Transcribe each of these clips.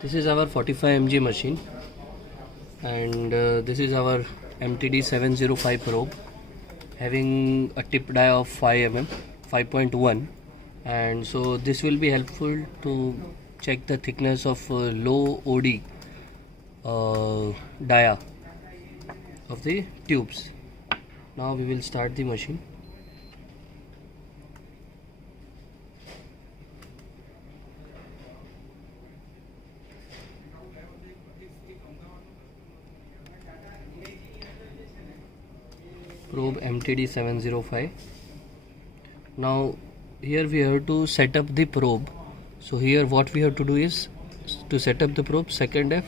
This is our 45 mg machine, and this is our MTD 705 probe having a tip die of 5 mm 5.1, and so this will be helpful to check the thickness of low OD dia of the tubes. Now we will start the machine. Probe MTD 705. Now here we have to set up the probe. So here what we have to do is to set up the probe second F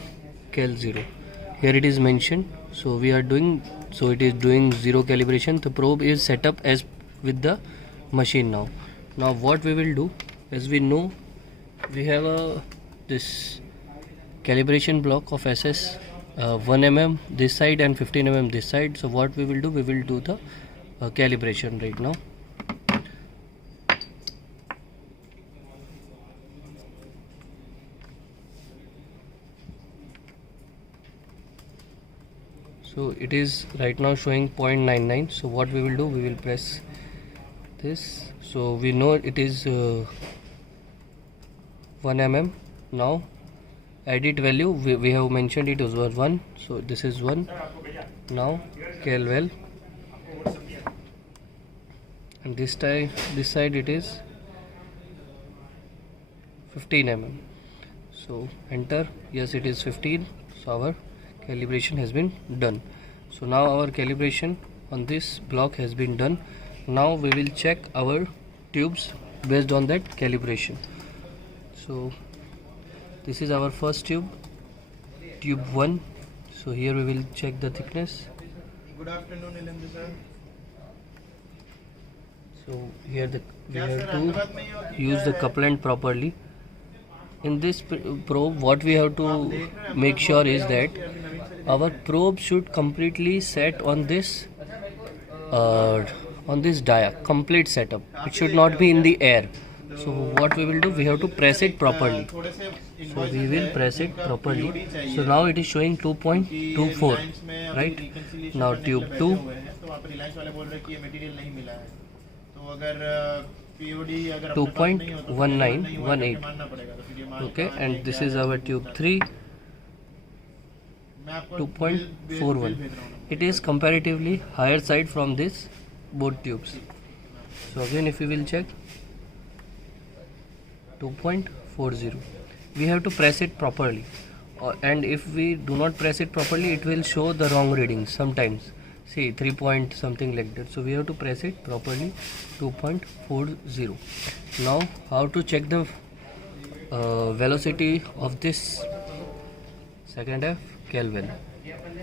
cal 0. Here it is mentioned, so we are doing, so it is doing 0 calibration. The probe is set up as with the machine now. Now what we will do, as we know, we have a this calibration block of SS 1 mm this side and 15 mm this side. So what we will do the calibration right now. So it is right now showing 0.99. so what we will do, we will press this. So we know it is 1 mm. Now edit value, we have mentioned it was 1, so this is 1. Now cal well, and this side it is 15 mm. So enter. Yes, it is 15. So our calibration has been done. So now our calibration on this block has been done. Now we will check our tubes based on that calibration. So this is our first tube 1. So here we will check the thickness. Good afternoon, Ilendra sir. So here we have to use the couplant properly. In this probe, what we have to make sure is that our probe should completely set on this dia, complete setup. It should not be in the air. So what we will do, we have to press it properly. So we will press it properly. So now it is showing 2.24, right? Now tube 2. POD 2.1918. Okay, and this is our tube 3, 2.41. It is comparatively higher side from this both tubes. So again, if we will check 2.40, we have to press it properly, and if we do not press it properly, it will show the wrong readings sometimes. See, 3 point something like that. So we have to press it properly. 2.40. Now how to check the velocity of this second F Kelvin.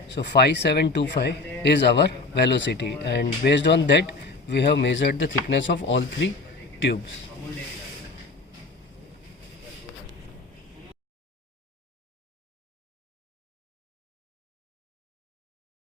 So 5725 is our velocity, and based on that we have measured the thickness of all 3 tubes.